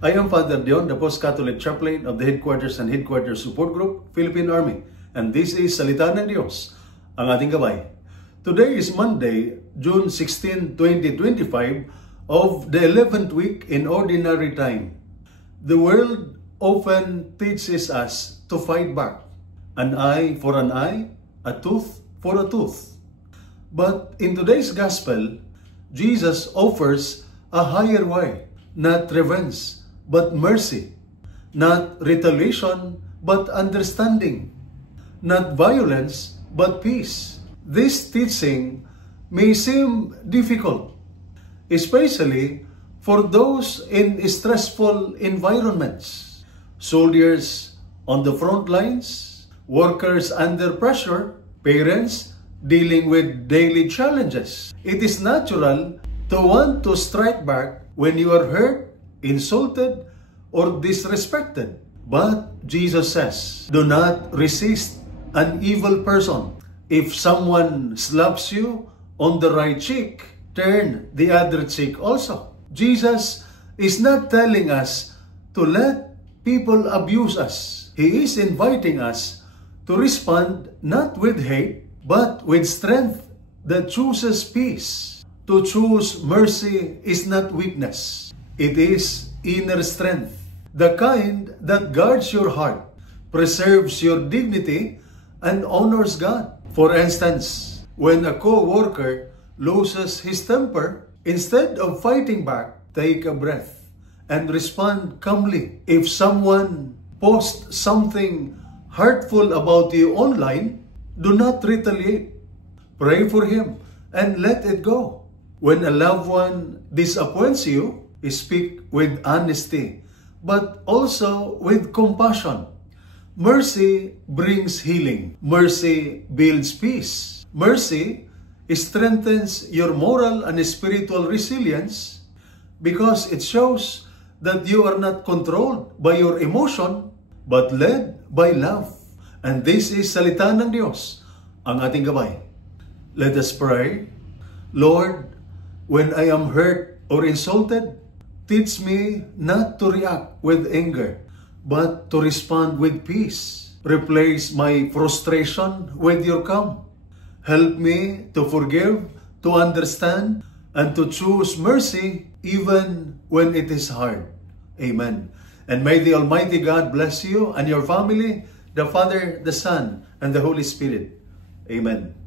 I am Father Dion, the Post-Catholic Chaplain of the Headquarters and Headquarters Support Group, Philippine Army. And this is Salita ng Diyos, ang ating gabay. Today is Monday, June 16, 2025, of the 11th week in Ordinary Time. The world often teaches us to fight back. An eye for an eye, a tooth for a tooth. But in today's Gospel, Jesus offers a higher way, not revenge, but mercy, not retaliation, but understanding, not violence, but peace. This teaching may seem difficult, especially for those in stressful environments, soldiers on the front lines, workers under pressure, parents dealing with daily challenges. It is natural to want to strike back when you are hurt, insulted, or disrespected. But Jesus says, do not resist an evil person. If someone slaps you on the right cheek, turn the other cheek also. Jesus is not telling us to let people abuse us. He is inviting us to respond not with hate, but with strength that chooses peace. To choose mercy is not weakness. It is inner strength, the kind that guards your heart, preserves your dignity, and honors God. For instance, when a co-worker loses his temper, instead of fighting back, take a breath and respond calmly. If someone posts something hurtful about you online, do not retaliate. Pray for him and let it go. When a loved one disappoints you, speak with honesty, but also with compassion. Mercy brings healing. Mercy builds peace. Mercy strengthens your moral and spiritual resilience because it shows that you are not controlled by your emotion, but led by love. And this is Salita ng Diyos, ang ating gabay. Let us pray. Lord, when I am hurt or insulted, teach me not to react with anger, but to respond with peace. Replace my frustration with your calm. Help me to forgive, to understand, and to choose mercy even when it is hard. Amen. And may the Almighty God bless you and your family, the Father, the Son, and the Holy Spirit. Amen.